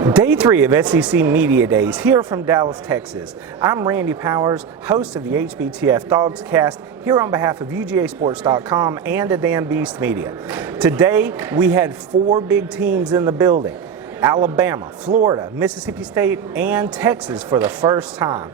Day 3 of SEC Media Days here from Dallas, Texas. I'm Randy Powers, host of the HBTF Dogs Cast, here on behalf of UGAsports.com and Dan Beast Media. Today, we had 4 big teams in the building: Alabama, Florida, Mississippi State, and Texas for the first time.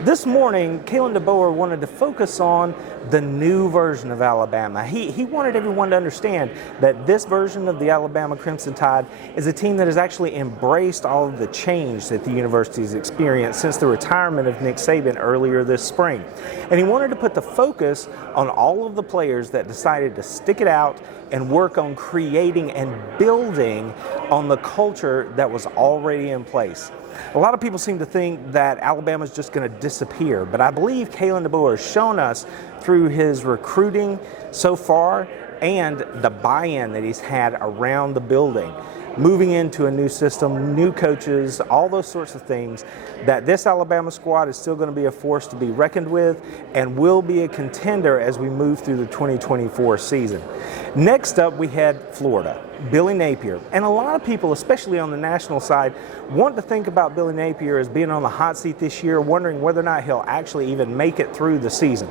This morning, Kalen DeBoer wanted to focus on the new version of Alabama. He wanted everyone to understand that this version of the Alabama Crimson Tide is a team that has actually embraced all of the change that the university has experienced since the retirement of Nick Saban earlier this spring. And he wanted to put the focus on all of the players that decided to stick it out and work on creating and building on the culture that was already in place. A lot of people seem to think that Alabama is just going to disappear, but I believe Kalen DeBoer has shown us through his recruiting so far and the buy-in that he's had around the building, moving into a new system, new coaches, all those sorts of things, that this Alabama squad is still going to be a force to be reckoned with and will be a contender as we move through the 2024 season. Next up, we had Florida, Billy Napier. And a lot of people, especially on the national side, want to think about Billy Napier as being on the hot seat this year, wondering whether or not he'll actually even make it through the season.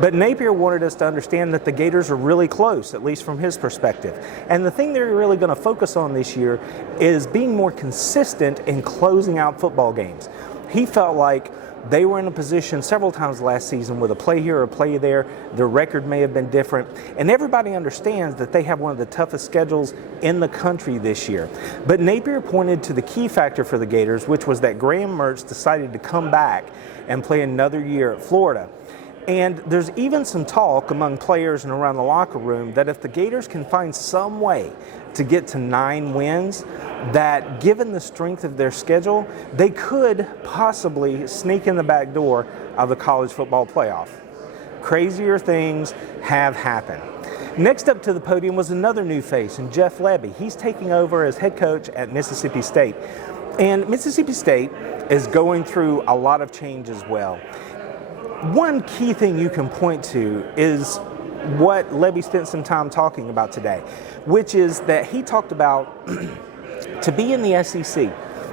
But Napier wanted us to understand that the Gators are really close, at least from his perspective. And the thing they're really going to focus on this year is being more consistent in closing out football games. He felt like they were in a position several times last season with a play here or a play there. Their record may have been different. And everybody understands that they have one of the toughest schedules in the country this year. But Napier pointed to the key factor for the Gators, which was that Graham Mertz decided to come back and play another year at Florida. And there's even some talk among players and around the locker room that if the Gators can find some way to get to 9 wins, that given the strength of their schedule, they could possibly sneak in the back door of the college football playoff. Crazier things have happened. Next up to the podium was another new face, and Jeff Lebby. He's taking over as head coach at Mississippi State. And Mississippi State is going through a lot of change as well. One key thing you can point to is what Lebby spent some time talking about today, which is that he talked about to be in the SEC,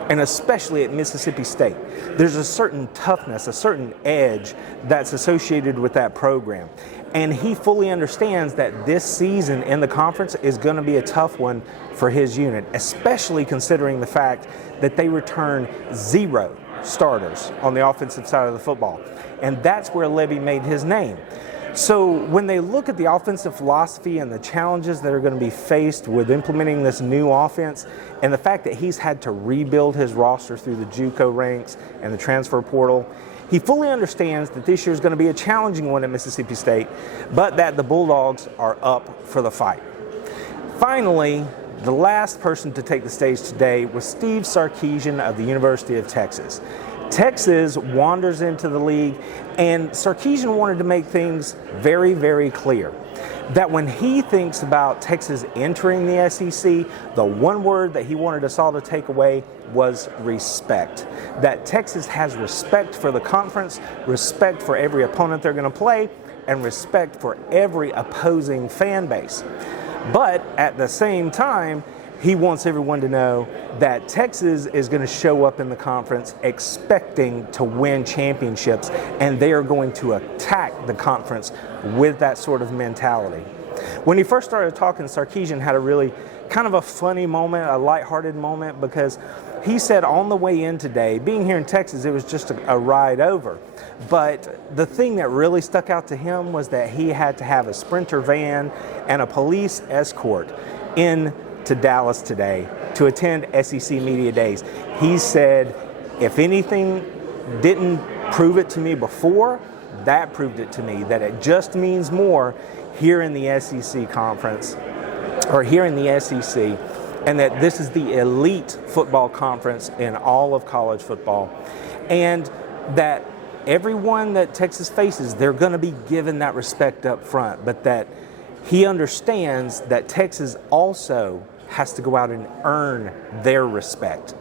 and especially at Mississippi State, there's a certain toughness, a certain edge that's associated with that program. And he fully understands that this season in the conference is going to be a tough one for his unit, especially considering the fact that they return 0 starters on the offensive side of the football. And that's where Lebby made his name. So when they look at the offensive philosophy and the challenges that are going to be faced with implementing this new offense, and the fact that he's had to rebuild his roster through the JUCO ranks and the transfer portal, he fully understands that this year is going to be a challenging one at Mississippi State, but that the Bulldogs are up for the fight. Finally, the last person to take the stage today was Steve Sarkisian of the University of Texas. Texas wanders into the league, and Sarkisian wanted to make things very, very clear that when he thinks about Texas entering the SEC, the one word that he wanted us all to take away was respect. That Texas has respect for the conference, respect for every opponent they're going to play, and respect for every opposing fan base. But at the same time, he wants everyone to know that Texas is going to show up in the conference expecting to win championships, and they are going to attack the conference with that sort of mentality. When he first started talking, Sarkisian had a really kind of a funny moment, a lighthearted moment, because he said on the way in today, being here in Texas, it was just a ride over. But the thing that really stuck out to him was that he had to have a Sprinter van and a police escort in to Dallas today to attend SEC Media Days. He said, if anything didn't prove it to me before, that proved it to me, that it just means more here in the SEC conference, or here in the SEC, and that this is the elite football conference in all of college football, and that everyone that Texas faces, they're going to be given that respect up front, but that he understands that Texas also has to go out and earn their respect.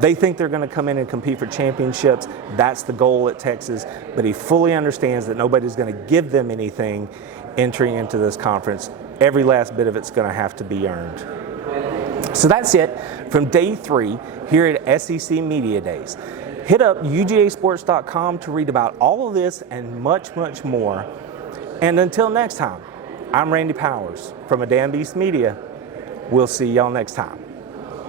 They think they're going to come in and compete for championships. That's the goal at Texas, but he fully understands that nobody's going to give them anything entering into this conference. Every last bit of it's going to have to be earned. So that's it from day 3 here at SEC Media Days. Hit up UGAsports.com to read about all of this and much, much more. And until next time, I'm Randy Powers from A Damn Beast Media. We'll see y'all next time.